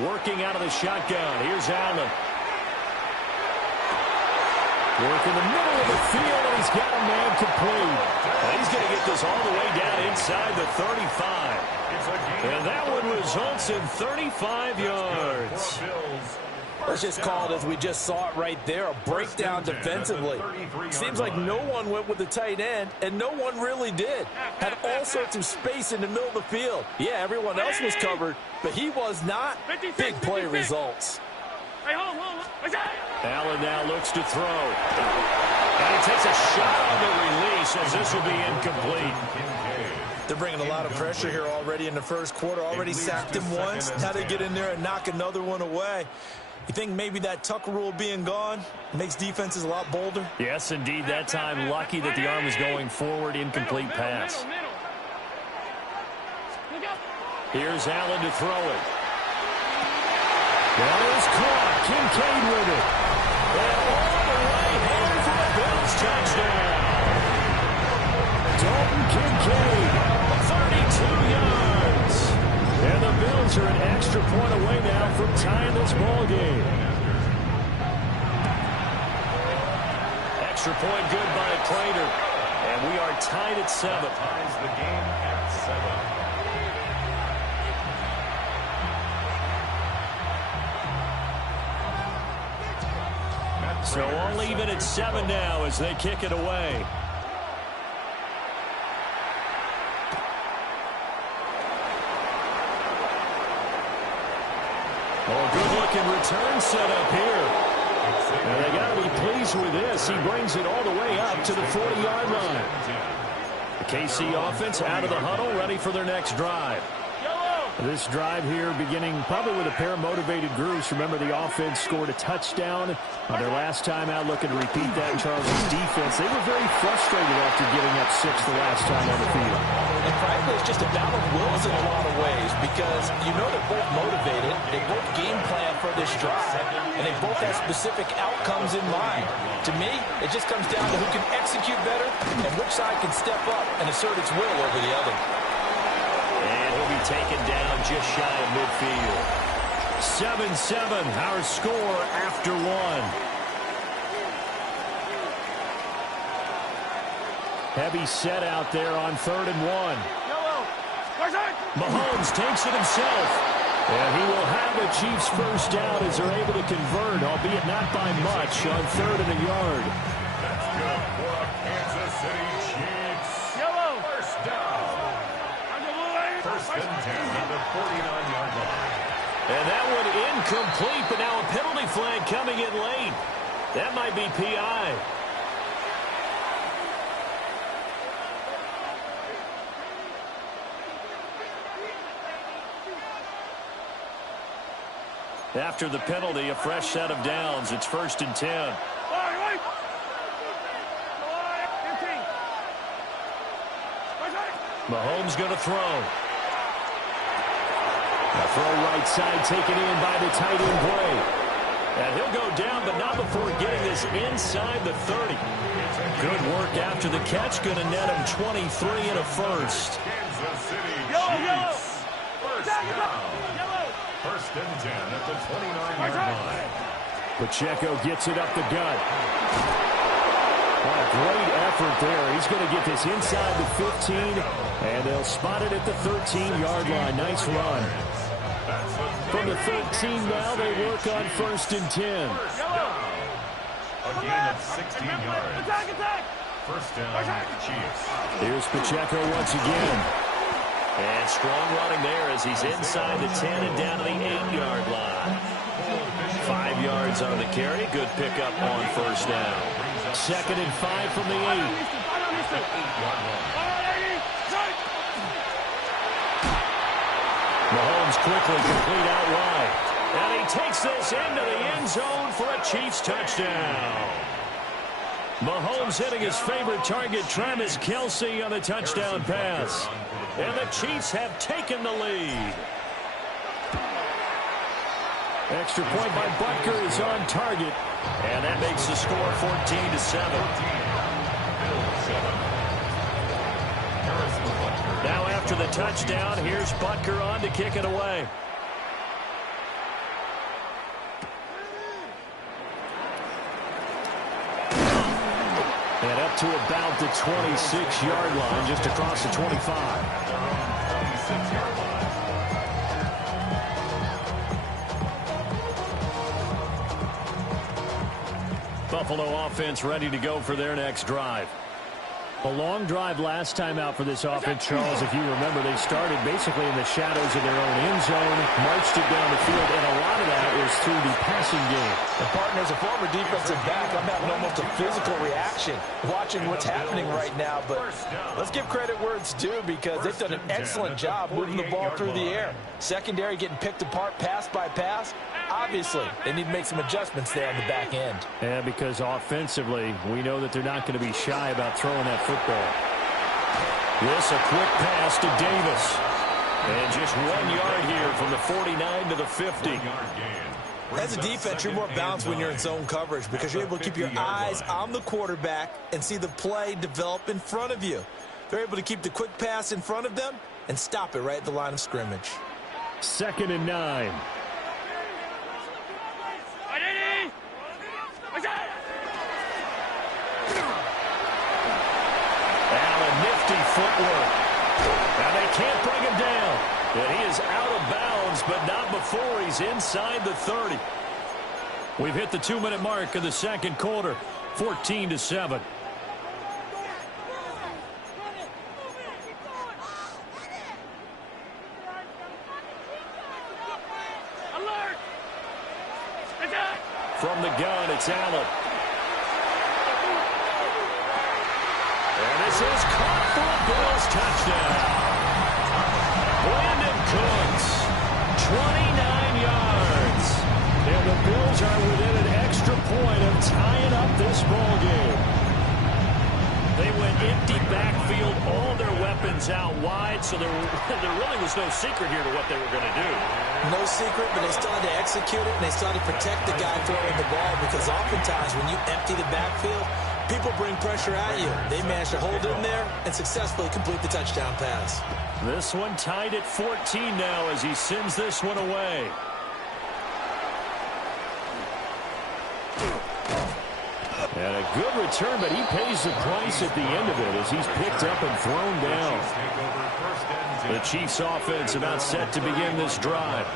Working out of the shotgun. Here's Allen. Work in the middle of the field, and he's got a man complete. And he's going to get this all the way down inside the 35. And that one results in 35 yards. Let's just call it as we just saw it right there, a breakdown defensively. Seems like no one went with the tight end, and no one really did. Had all sorts of space in the middle of the field. Yeah, everyone else was covered, but he was not. Big play results. Allen now looks to throw. And he takes a shot on the release as this will be incomplete. They're bringing a lot of pressure here already in the first quarter. Already sacked him once. Now they get in there and knock another one away. You think maybe that Tucker rule being gone makes defenses a lot bolder? Yes, indeed. That time, lucky that the arm was going forward. Incomplete pass. Here's Allen to throw it. That is caught. Kincaid with it. And all the way home for a Bills touchdown. Dalton Kincaid, 32 yards. And the Bills are an extra point away now from tying this ball game. Extra point good by Prater. And we are tied at 7. Ties the game at 7. So all even at 7 now as they kick it away. Oh, good-looking return set up here. And they got to be pleased with this. He brings it all the way up to the 40-yard line. The KC offense out of the huddle, ready for their next drive. This drive here beginning probably with a pair of motivated groups. Remember, the offense scored a touchdown on their last time out, looking to repeat that in Charlie's defense. They were very frustrated after giving up 6 the last time on the field. And frankly, it's just a battle of wills in a lot of ways because you know they're both motivated. They both game plan for this drive, and they both have specific outcomes in mind. To me, it just comes down to who can execute better and which side can step up and assert its will over the other. And he'll be taken down just shy of midfield. 7-7, our score after 1. Heavy set out there on 3rd and 1. Mahomes takes it himself. And he will have the Chiefs first down as they're able to convert, albeit not by much, on 3rd and a yard. That's good for a Kansas City Chiefs. First down. First and 10 at the 49-yard line. And that one incomplete, but now a penalty flag coming in late. That might be PI. After the penalty, a fresh set of downs. It's 1st and 10. Mahomes going to throw. A throw right side taken in by the tight end Bray. And he'll go down, but not before getting this inside the 30. Good work after the catch. Going to net him 23 and a first. Kansas City Chiefs. First down. First and 10 at the 29-yard line. Pacheco gets it up the gut. A great effort there. He's going to get this inside the 15, and they'll spot it at the 13-yard line. Nice run. From the 13 now, they work on 1st and 10. A gain of 16 yards. First down, Chiefs. Here's Pacheco once again. And strong running there as he's inside the 10 and down to the 8-yard line. 5 yards on the carry. Good pickup on first down. 2nd and 5 from the 8. Mahomes quickly complete out wide. And he takes this into the end zone for a Chiefs touchdown. Mahomes hitting his favorite target, Travis Kelce, on the touchdown pass. And the Chiefs have taken the lead. Extra point by Butker is on target. And that makes the score 14-7. Now after the touchdown, here's Butker on to kick it away. And up to about the 26-yard line, just across the 25. Buffalo offense ready to go for their next drive. A long drive last time out for this offense, Charles. If you remember, they started basically in the shadows of their own end zone, marched it down the field, and a lot of that was through the passing game. And partner, as a former defensive back, I'm having almost a physical reaction watching what's happening right now. But let's give credit where it's due, because they've done an excellent job moving the ball through the air. Secondary getting picked apart pass by pass. Obviously, they need to make some adjustments there on the back end. Yeah, because offensively, we know that they're not going to be shy about throwing that football. This a quick pass to Davis. And just 1 yard here from the 49 to the 50. As a defense, you're more balanced when you're in zone coverage because you're able to keep your eyes on the quarterback and see the play develop in front of you. They're able to keep the quick pass in front of them and stop it right at the line of scrimmage. 2nd and 9. Allen, nifty footwork. Now they can't bring him down. And he is out of bounds, but not before he's inside the 30. We've hit the 2-minute mark of the second quarter, 14-7. From the gun, it's Allen. And this is caught for a Bills touchdown. Brandon Cooks, 29 yards. And the Bills are within an extra point of tying up this ball game. They went empty backfield, all their weapons out wide, so there really was no secret here to what they were going to do. No secret, but they still had to execute it, and they still had to protect the guy throwing the ball, because oftentimes when you empty the backfield, people bring pressure at you. They managed to hold in there and successfully complete the touchdown pass. This one tied at 14 now as he sends this one away. And a good return, but he pays the price at the end of it as he's picked up and thrown down. The Chiefs offense about set to begin this drive.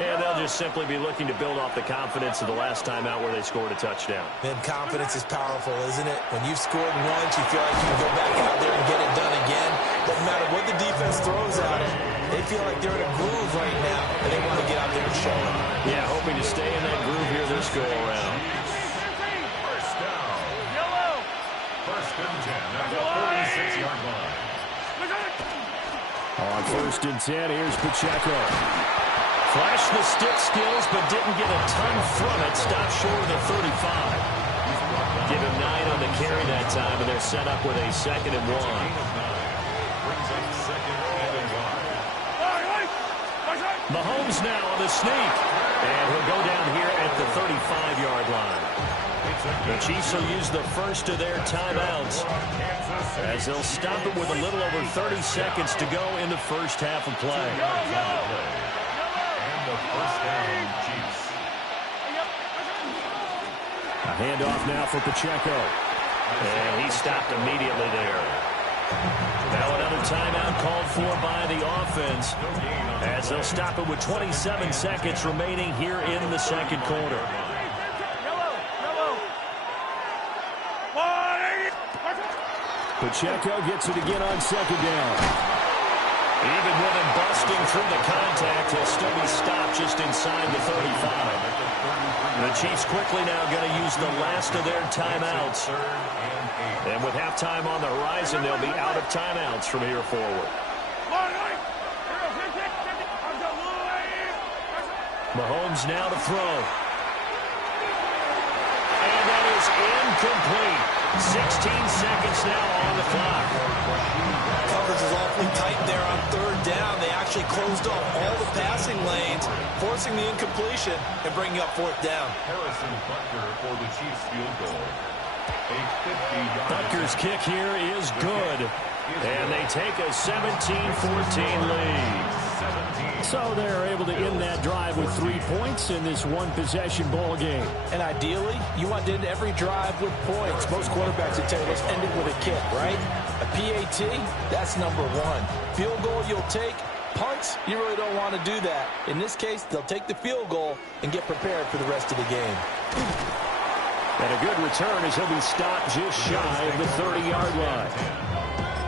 And they'll just simply be looking to build off the confidence of the last time out where they scored a touchdown. Man, confidence is powerful, isn't it? When you've scored once, you feel like you can go back out there and get it done again. Doesn't matter what the defense throws at it. They feel like they're in a groove right now, and they want to get out there and show it. Yeah, hoping to stay in that groove here this go-around. First down. Yellow. 1st and 10 at the 46-yard line. On 1st and 10, here's Pacheco. Flashed the stick skills, but didn't get a ton from it. Stopped short of the 35. Give him 9 on the carry that time, and they're set up with a 2nd and 1. Brings up 2nd and 1. Mahomes now on the sneak. And he'll go down here at the 35-yard line. The Chiefs will use the first of their timeouts as they'll stop it with a little over 30 seconds to go in the first half of play. First down, Chiefs. A handoff now for Pacheco. And he stopped immediately there. Now another timeout called for by the offense as they'll stop it with 27 seconds remaining here in the second quarter. Pacheco gets it again on 2nd down. Even with him busting through the contact, he'll still be stopped just inside the 35. The Chiefs quickly now going to use the last of their timeouts. And with halftime on the horizon, they'll be out of timeouts from here forward. Mahomes now to throw. And that is incomplete. 16 seconds now on the clock. Coverage is awfully tight there on 3rd down. They actually closed off all the passing lanes, forcing the incompletion and bringing up 4th down. Harrison Butker for the Chiefs field goal. Butker's kick here is good. And they take a 17-14 lead. So they're able to end that drive with 3 points in this one-possession ball game. And ideally, you want to end every drive with points. Most quarterbacks would tell you, let's end it with a kick, right? A PAT, that's number one. Field goal you'll take. Punts, you really don't want to do that. In this case, they'll take the field goal and get prepared for the rest of the game. And a good return as he'll be stopped just shy of the 30-yard line.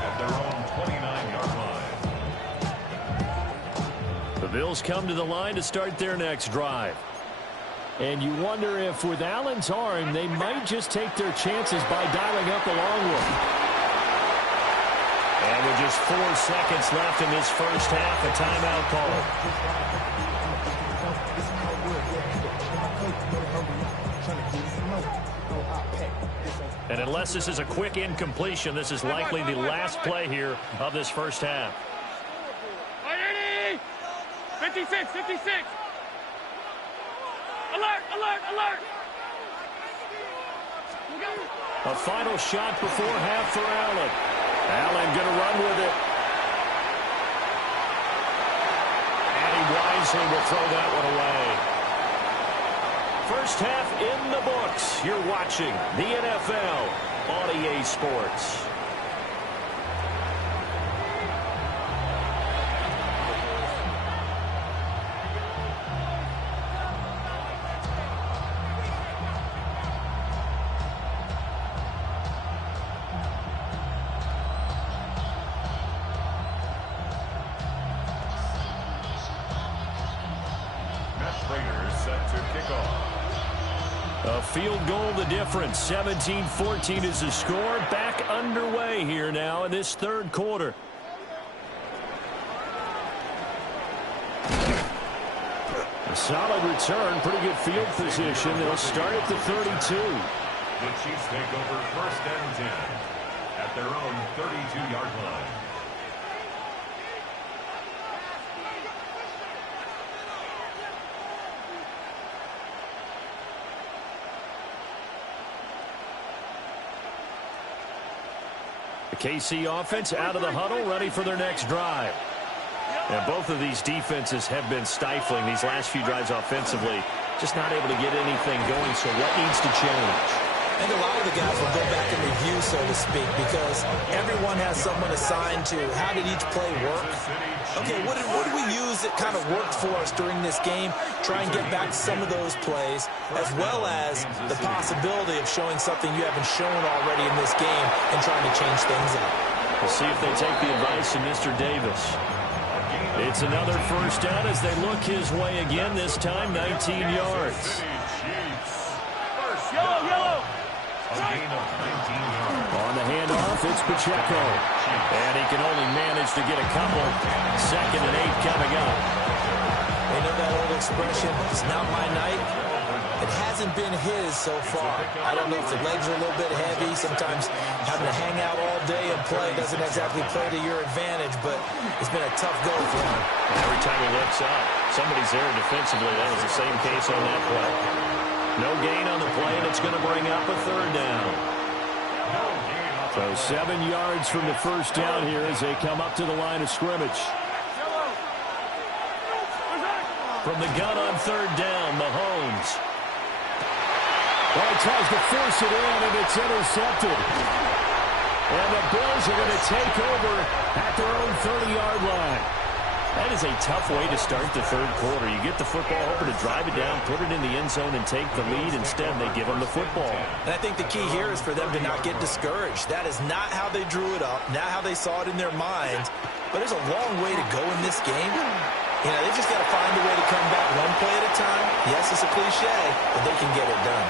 At their own 29-yard line. The Bills come to the line to start their next drive. And you wonder if with Allen's arm, they might just take their chances by dialing up a long one. And with just 4 seconds left in this first half, a timeout call. And unless this is a quick incompletion, this is likely the last play here of this first half. 56, 56. Alert, alert, alert. A final shot before half for Allen. Allen going to run with it. And he wisely will throw that one away. First half in the books. You're watching the NFL on EA Sports. A field goal the difference. 17-14 is the score. Back underway here now in this third quarter. A solid return. Pretty good field position. They'll start at the 32. The Chiefs take over 1st and 10 at their own 32-yard line. KC offense out of the huddle, ready for their next drive. And both of these defenses have been stifling these last few drives offensively. Just not able to get anything going, so what needs to change? I think a lot of the guys will go back and review, so to speak, because everyone has someone assigned to how did each play work. Okay, what did we use that kind of worked for us during this game? Try and get back to some of those plays, as well as the possibility of showing something you haven't shown already in this game and trying to change things up. We'll see if they take the advice of Mr. Davis. It's another first down as they look his way again, this time 19 yards. Yellow, yellow. A gain of 19 yards. On the handoff, it's Pacheco. And he can only manage to get a couple. 2nd and 8 coming up. You know that old expression, it's not my night. It hasn't been his so far. I don't know if the legs are a little bit heavy. Sometimes having to hang out all day and play doesn't exactly play to your advantage, but it's been a tough go for him. And every time he looks up, somebody's there defensively. That was the same case on that play. No gain on the play, and it's going to bring up a 3rd down. So 7 yards from the first down here as they come up to the line of scrimmage. From the gun on 3rd down, Mahomes. Well, he tries to force it in, and it's intercepted. And the Bills are going to take over at their own 30-yard line. That is a tough way to start the third quarter. You get the football, hoping to drive it down, put it in the end zone, and take the lead. Instead, they give them the football. And I think the key here is for them to not get discouraged. That is not how they drew it up, not how they saw it in their minds. But there's a long way to go in this game. You know, they just got to find a way to come back one play at a time. Yes, it's a cliche, but they can get it done.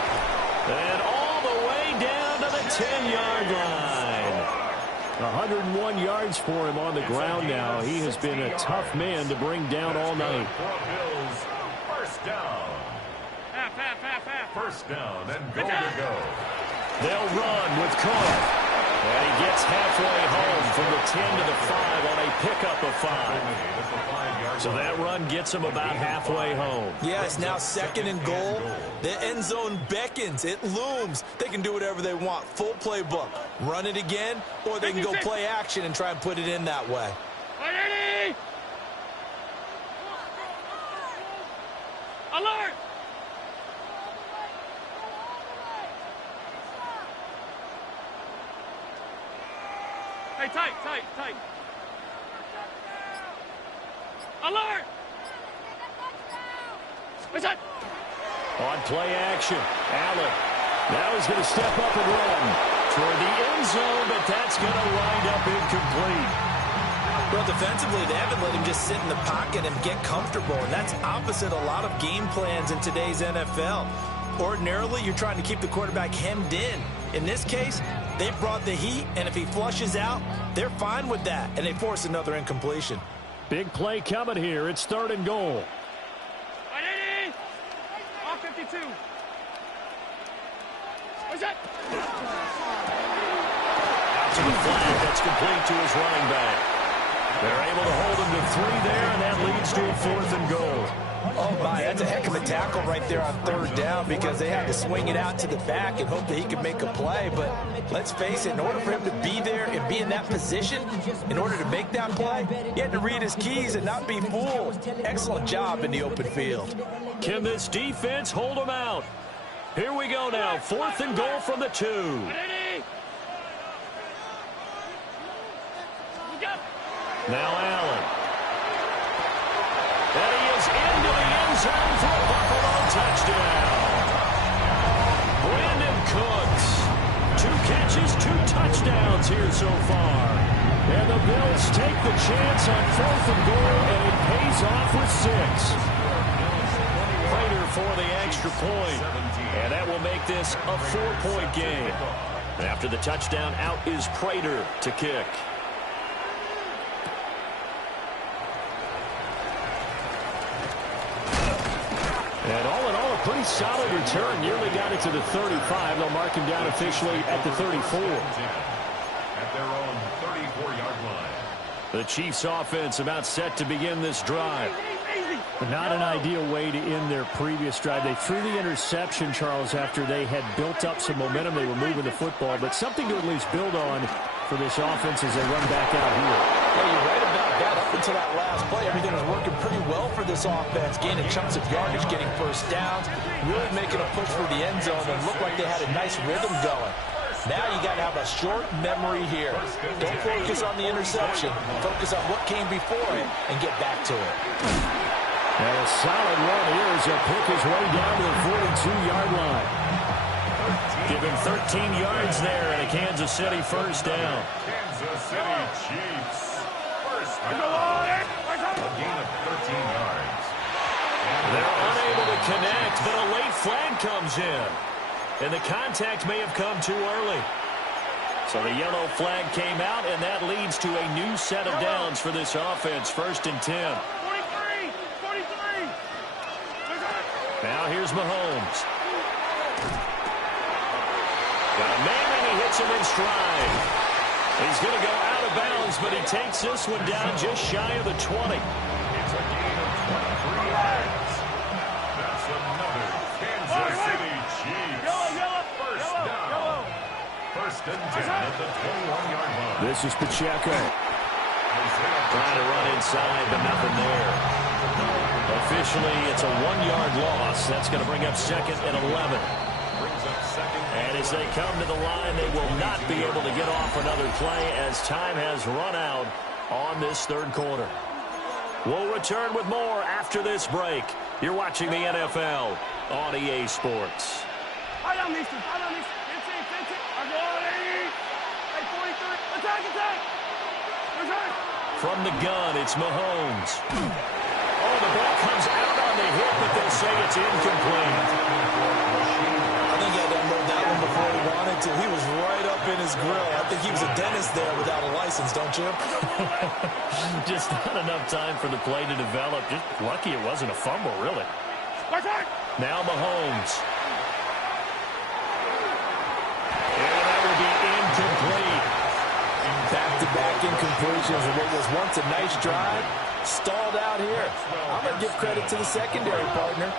And all the way down to the 10-yard line. 101 yards for him on the ground now. He has been a tough man to bring down all night. First down. Half. First down and goal to go. They'll run with Cook. And he gets halfway home from the 10 to the 5 on a pickup of 5. So that run gets him about halfway home. Yeah, it's now 2nd and goal. The end zone beckons. It looms. They can do whatever they want. Full playbook. Run it again, or they can go play action and try and put it in that way. Ready? Alert! Hey, tight. Alert! What's that? On play action, Allen. Now he's going to step up and run toward the end zone, but that's going to wind up incomplete. Well, defensively, they haven't let him just sit in the pocket and get comfortable, and that's opposite a lot of game plans in today's NFL. Ordinarily, you're trying to keep the quarterback hemmed in. In this case, they brought the heat, and if he flushes out, they're fine with that, and they force another incompletion. Big play coming here. It's 3rd and goal. Ready? All 52. What's that? Out to the flag. That's complete to his running back. They're able to hold him to 3 there, and that leads to a 4th and goal. Oh, my, that's a heck of a tackle right there on 3rd down because they had to swing it out to the back and hope that he could make a play. But let's face it, in order for him to be there and be in that position, in order to make that play, he had to read his keys and not be fooled. Excellent job in the open field. Can this defense hold him out? Here we go now. 4th and goal from the 2. Ready? Now Allen. And he is into the end zone for a Buffalo touchdown. Brandon Cooks. 2 catches, 2 touchdowns here so far. And the Bills take the chance on 4th and goal, and it pays off with 6. Prater for the extra point. And that will make this a 4-point game. After the touchdown, out is Prater to kick. And all in all, a pretty solid return. Nearly got it to the 35. They'll mark him down officially at the 34. At their own 34-yard line. The Chiefs offense about set to begin this drive. But not an ideal way to end their previous drive. They threw the interception, Charles, after they had built up some momentum. They were moving the football, but something to at least build on for this offense as they run back out here. Yeah, you're right about that. Up until that last play, everything was working pretty well for this offense, gaining chunks of yardage, getting first downs, really making a push for the end zone, and looked like they had a nice rhythm going. Now you got to have a short memory here. Don't focus on the interception. Focus on what came before it and get back to it. And a solid run here as he'll pick his way down to the 42-yard line. Give him 13 yards there and a Kansas City first down. Kansas City Chiefs. First down. A gain of 13 yards. They're unable to connect, but a late flag comes in. And the contact may have come too early. So the yellow flag came out, and that leads to a new set of downs for this offense. 1st and 10. 43. Now here's Mahomes. Got a man, and he hits him in stride. He's going to go out of bounds, but he takes this one down just shy of the 20. It's a gain of 23 yards. That's another Kansas City Chiefs. First down. 1st and 10 at the 21-yard line. This is Pacheco. Trying to run inside, but nothing there. Officially, it's a 1-yard loss. That's going to bring up 2nd and 11. And as they come to the line, they will not be able to get off another play as time has run out on this 3rd quarter. We'll return with more after this break. You're watching the NFL on EA Sports. From the gun, it's Mahomes. Oh, the ball comes out on the hit, but they'll say it's incomplete. I think he had to unload that one before he wanted to. He was right up in his grill. I think he was a dentist there without a license, don't you? Just not enough time for the play to develop. Just lucky it wasn't a fumble, really. Now Mahomes. And that will be incomplete. back-to-back incompletions of what was once a nice drive, stalled out here. I'm going to give credit to the secondary partner.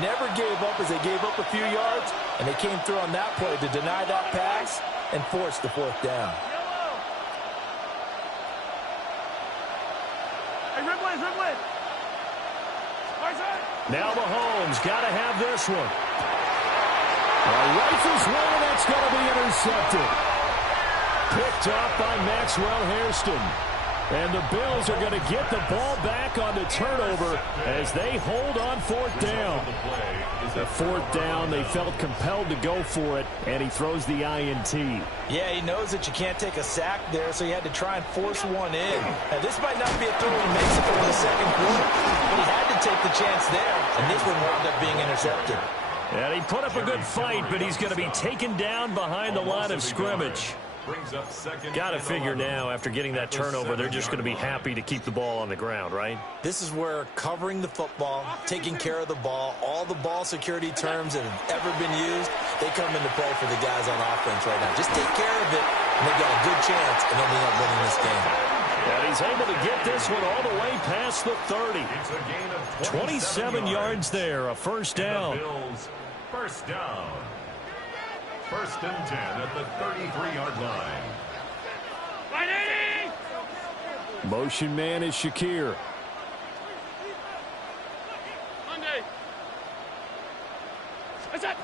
Never gave up as they gave up a few yards, and they came through on that play to deny that pass and force the fourth down. Hey, Ridley. Now Mahomes got to have this one. Rifles one, and that's going to be intercepted. Picked up by Maxwell Hairston. And the Bills are going to get the ball back on the turnover as they hold on fourth down. The fourth down, they felt compelled to go for it, and he throws the INT. Yeah, he knows that you can't take a sack there, so he had to try and force one in. Now, this might not be a throw he makes it in the second quarter, but he had to take the chance there, and this one wound up being intercepted. And he put up a good fight, but he's going to be taken down behind the line of scrimmage. Got to figure now, after getting that turnover, they're just going to be happy to keep the ball on the ground, right? This is where covering the football, taking care of the ball, all the ball security terms that have ever been used, they come into play for the guys on offense right now. Just take care of it, and they've got a good chance of ending up winning this game. And he's able to get this one all the way past the 30. 27 yards there, a first down. First down. First and 10 at the 33-yard line. 180! Motion man is Shakir. Monday. What's that?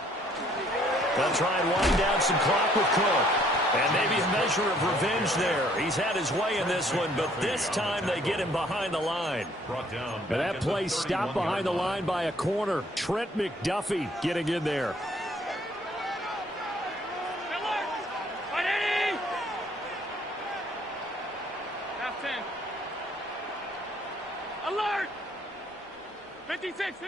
They'll try and wind down some clock with Cook. And maybe a measure of revenge there. He's had his way in this one, but this time they get him behind the line. And that play stopped behind the line by a corner. Trent McDuffie getting in there. Alert! 56!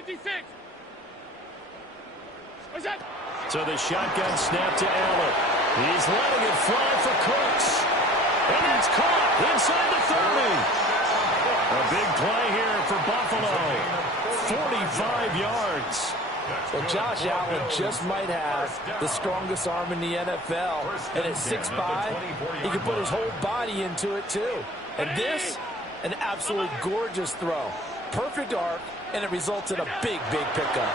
What's that? So the shotgun snap to Allen. He's letting it fly for Cooks. And it's caught inside the 30. A big play here for Buffalo. 45 yards. Well, Josh Allen just might have the strongest arm in the NFL. And at 6'5", he can put his whole body into it, too. And this, an absolutely gorgeous throw. Perfect arc, and it results in a big pickup.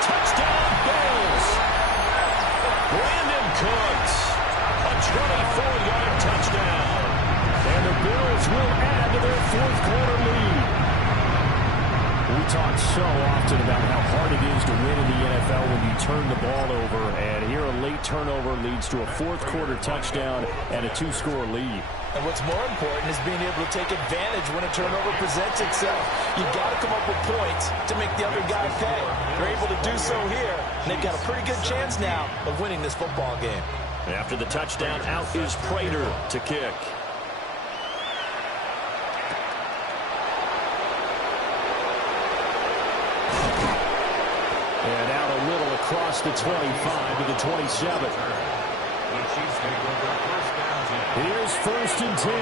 Touchdown, Bills. Brandon Cooks. A 24-yard touchdown. And the Bills will add to their fourth quarter lead. We talk so often about how hard it is to win in the NFL when you turn the ball over. And here a late turnover leads to a fourth quarter touchdown and a 2-score lead. And what's more important is being able to take advantage when a turnover presents itself. You've got to come up with points to make the other guy pay. They're able to do so here, and they've got a pretty good chance now of winning this football game. After the touchdown, out is Prater to kick. And out a little across the 25 to the 27. Here's first and 10.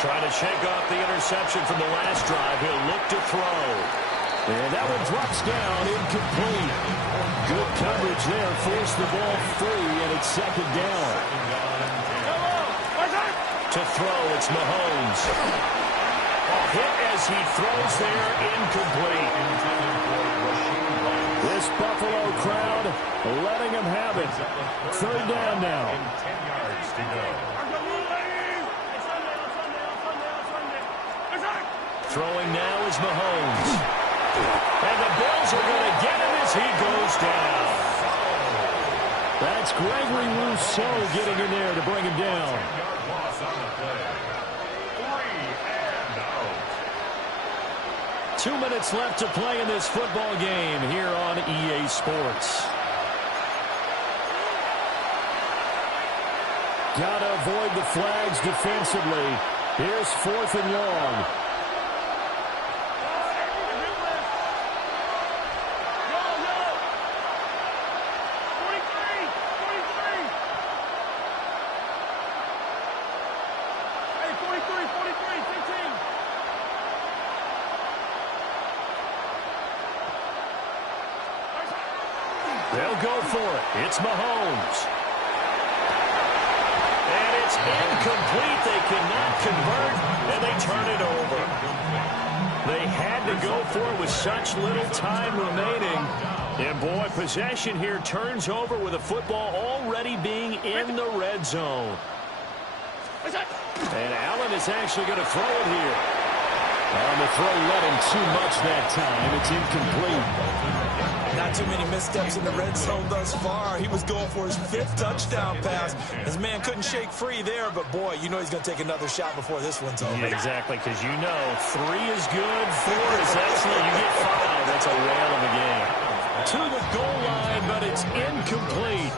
Trying to shake off the interception from the last drive. He'll look to throw. And that one drops down, incomplete. Good coverage there. Forced the ball free, and it's second down. To throw, it's Mahomes. A hit as he throws there, incomplete. This Buffalo crowd letting him have it. Third down now. 10 yards to go. Throwing now is Mahomes. And the Bills are going to get him as he goes down. That's Gregory Rousseau getting in there to bring him down. 10-yard loss on the play. 3 and out. 2 minutes left to play in this football game here on EA Sports. Gotta avoid the flags defensively. Here's fourth and long. They'll go for it. It's Mahomes. And it's incomplete. They cannot convert, and they turn it over. They had to go for it with such little time remaining. And, boy, possession here turns over with the football already being in the red zone. And Allen is actually going to throw it here. And the throw led him too much that time. It's incomplete. Not too many missteps in the red zone thus far. He was going for his 5th touchdown pass. His man couldn't shake free there, but, boy, you know he's going to take another shot before this one's over. Yeah, exactly, because you know 3 is good, 4 is excellent. You get 5. That's a whale of a game. To the goal line, but it's incomplete.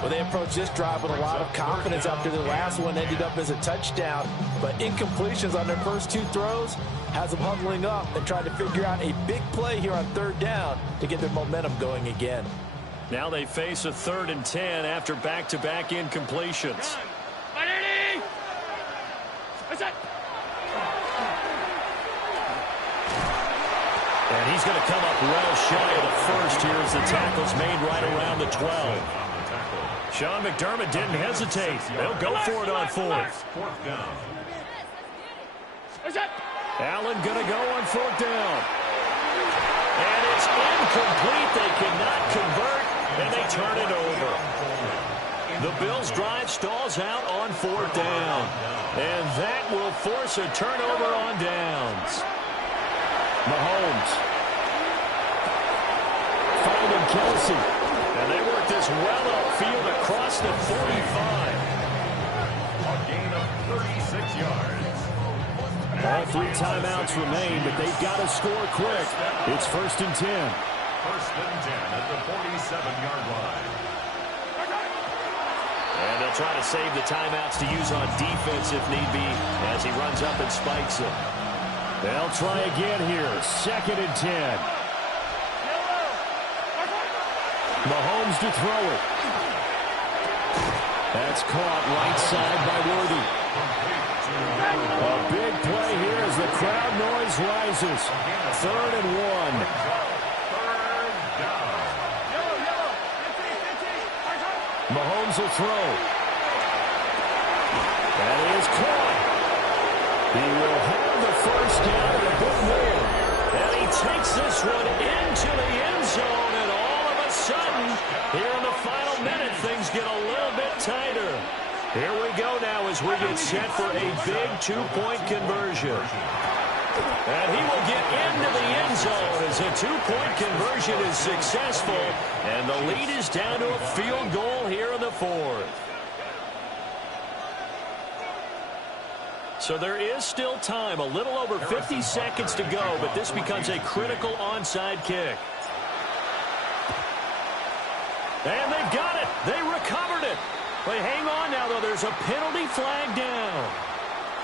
Well, they approached this drive with a lot of confidence after the last one ended up as a touchdown. But incompletions on their first 2 throws has them huddling up and trying to figure out a big play here on 3rd down to get their momentum going again. Now they face a 3rd and 10 after back-to-back incompletions. And he's going to come up well shy of the first here as the tackle's made right around the 12. Sean McDermott didn't hesitate. They'll go for it on 4th. Allen going to go on 4th down. And it's incomplete. They cannot convert, and they turn it over. The Bills' drive stalls out on 4th down. And that will force a turnover on downs. Mahomes. Finding Kelsey. And they work this well upfield across the 45. A gain of 36 yards. All 3 timeouts remain, but they've got to score quick. It's 1st and 10. 1st and 10 at the 47-yard line. And they'll try to save the timeouts to use on defense if need be as he runs up and spikes it. They'll try again here. 2nd and 10. Mahomes to throw it. That's caught right side by Worthy. A big play here as the crowd noise rises. 3rd and 1. Mahomes will throw. That is caught. He will have the 1st down and a bit more. And he takes this one into the end zone, and all of a sudden, here in the final minute, things get a little bit tighter. Here we go now as we get set for a big 2-point conversion. And he will get into the end zone as a 2-point conversion is successful. And the lead is down to a field goal here in the 4th. So there is still time, a little over 50 seconds to go, but this becomes a critical onside kick. And they've got it. They recovered it. But hang on now, though. There's a penalty flag down.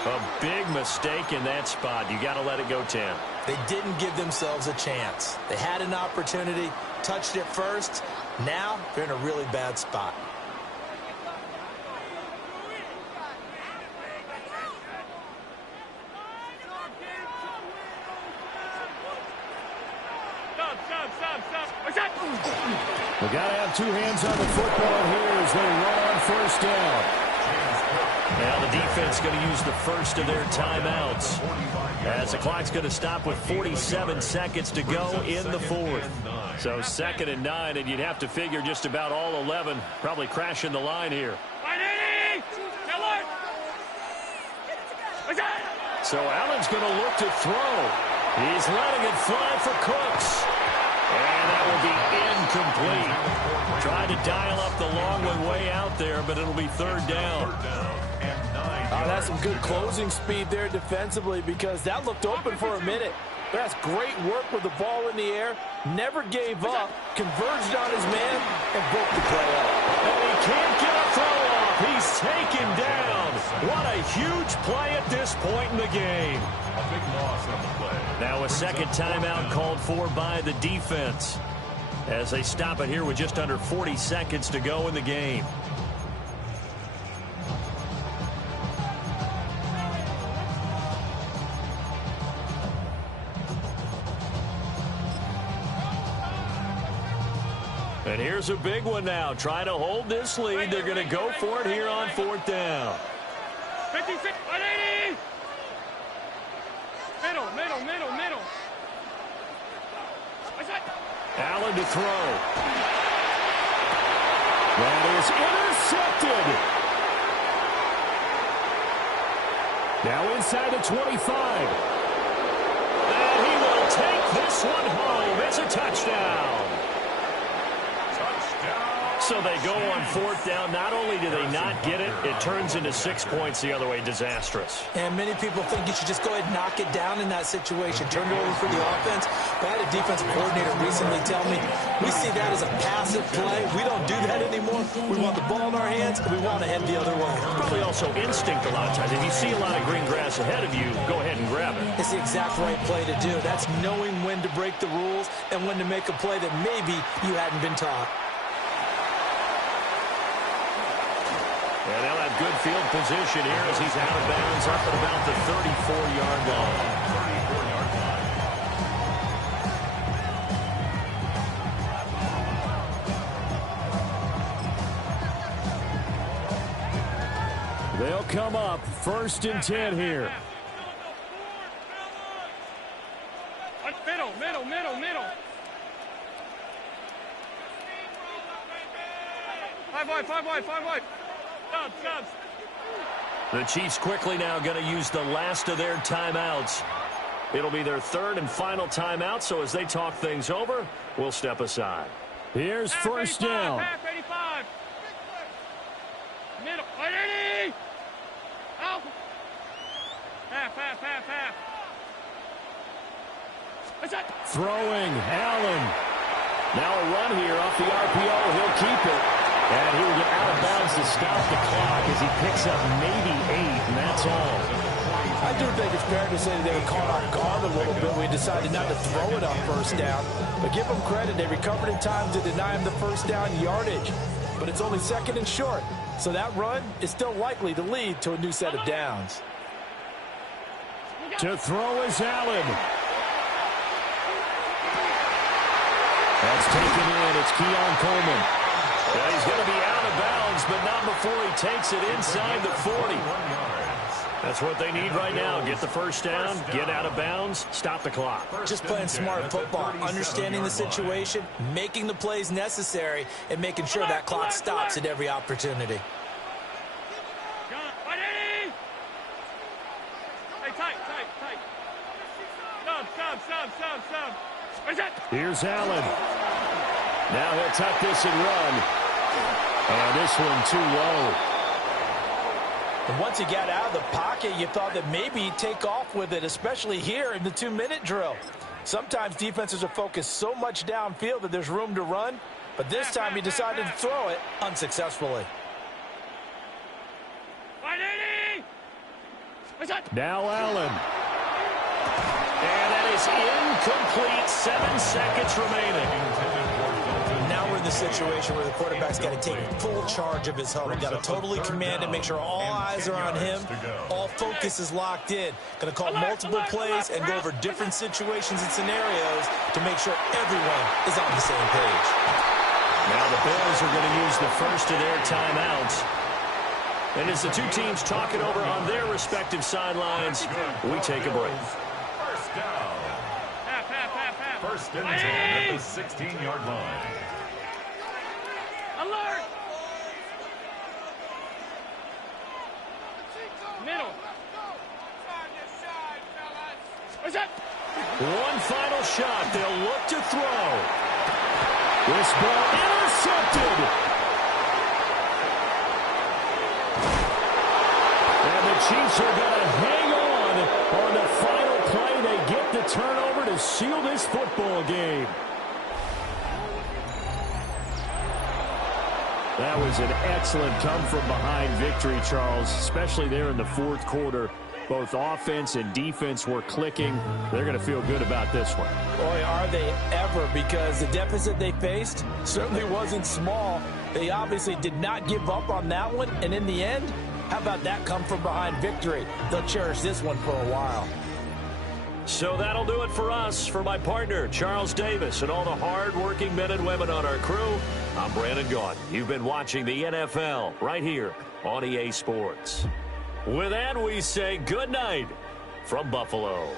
A big mistake in that spot. You got to let it go, Tim. They didn't give themselves a chance. They had an opportunity, touched it first. Now they're in a really bad spot. We got to have 2 hands on the football here as they run on 1st down. Now the defense going to use the first of their timeouts as the clock's going to stop with 47 seconds to go in the 4th. So 2nd and 9, and you'd have to figure just about all 11 probably crashing the line here. So Allen's going to look to throw. He's letting it fly for Cooks. And that will be incomplete. Tried to dial up the long one way out there, but it'll be 3rd down. That's some good closing speed there defensively because that looked open for a minute. That's great work with the ball in the air. Never gave up, converged on his man, and broke the play up. And he can't get a throw off. He's taken down. What a huge play at this point in the game. A big loss on the play. Now a 2nd timeout called for by the defense as they stop it here with just under 40 seconds to go in the game. And here's a big one now. Trying to hold this lead. They're going to go for it here on 4th down. 56, 180. Middle. Allen to throw. That is intercepted. Now inside the 25. And he will take this one home. It's a touchdown. So they go on 4th down. Not only do they not get it, it turns into 6 points the other way. Disastrous. And many people think you should just go ahead and knock it down in that situation. Turn it over for the offense. But I had a defensive coordinator recently tell me, we see that as a passive play. We don't do that anymore. We want the ball in our hands, and we want to head the other way. Probably also instinct a lot of times. If you see a lot of green grass ahead of you, go ahead and grab it. It's the exact right play to do. That's knowing when to break the rules and when to make a play that maybe you hadn't been taught. And they'll have good field position here as he's out of bounds up at about the 34-yard line. 34-yard line. They'll come up 1st and 10 here. Middle. 5 wide. Subs. The Chiefs quickly now going to use the last of their timeouts. It'll be their 3rd and final timeout, so as they talk things over, we'll step aside. Here's 1st down. Half 85. Middle. 180. Out. Half. What's that? Throwing, Allen. Now a run here off the RPO. He'll keep it. And he will get out of bounds to stop the clock as he picks up maybe 8, and that's all. I do think it's fair to say that they were caught off guard a little bit. We decided not to throw it on 1st down. But give them credit. They recovered in time to deny him the 1st down yardage. But it's only 2nd and short. So that run is still likely to lead to a new set of downs. To throw is Allen. That's taken in. It's Keon Coleman. Yeah, he's going to be out of bounds, but not before he takes it inside the 40. That's what they need right now. Get the 1st down, get out of bounds, stop the clock. Just playing smart football, understanding the situation, making the plays necessary, and making sure that clock stops at every opportunity. Hey, tight. Sub. Here's Allen. Now he'll tuck this and run. And this one too low. And once he got out of the pocket, you thought that maybe he'd take off with it, especially here in the 2-minute drill. Sometimes defenses are focused so much downfield that there's room to run, but this time he decided to throw it unsuccessfully. 180. What's that? Now Allen. And that is incomplete. 7 seconds remaining. Now we're in the situation where the quarterback's got to take full charge of his huddle. Got to totally command and make sure all eyes are on him. All focus is locked in. Going to call multiple plays and go over different situations and scenarios to make sure everyone is on the same page. Now the Bills are going to use the 1st of their timeouts. And as the two teams talk it over on their respective sidelines, we take a break. 1st down. Half. 1st and 10 at the 16-yard line. Alert. Middle. What's that? One final shot. They'll look to throw. This ball intercepted. And the Chiefs are going to hang on the final play. They get the turnover to seal this football game. That was an excellent come-from-behind victory, Charles, especially there in the 4th quarter. Both offense and defense were clicking. They're going to feel good about this one. Boy, are they ever, because the deficit they faced certainly wasn't small. They obviously did not give up on that one, and in the end, how about that come-from-behind victory? They'll cherish this one for a while. So that'll do it for us. For my partner, Charles Davis, and all the hard-working men and women on our crew, I'm Brandon Gaudin. You've been watching the NFL right here on EA Sports. With that, we say good night from Buffalo.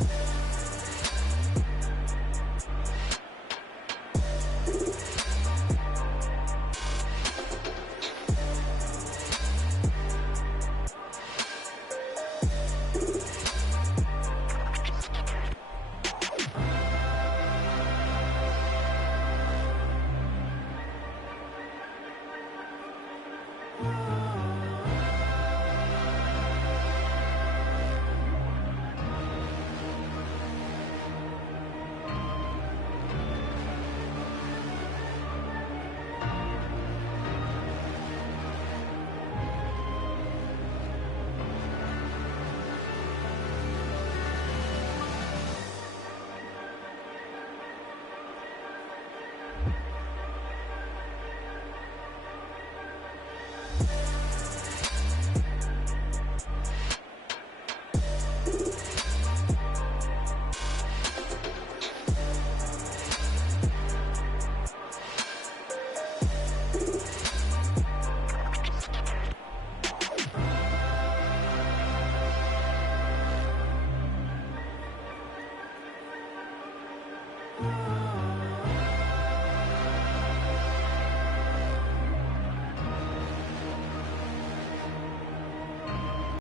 Bye.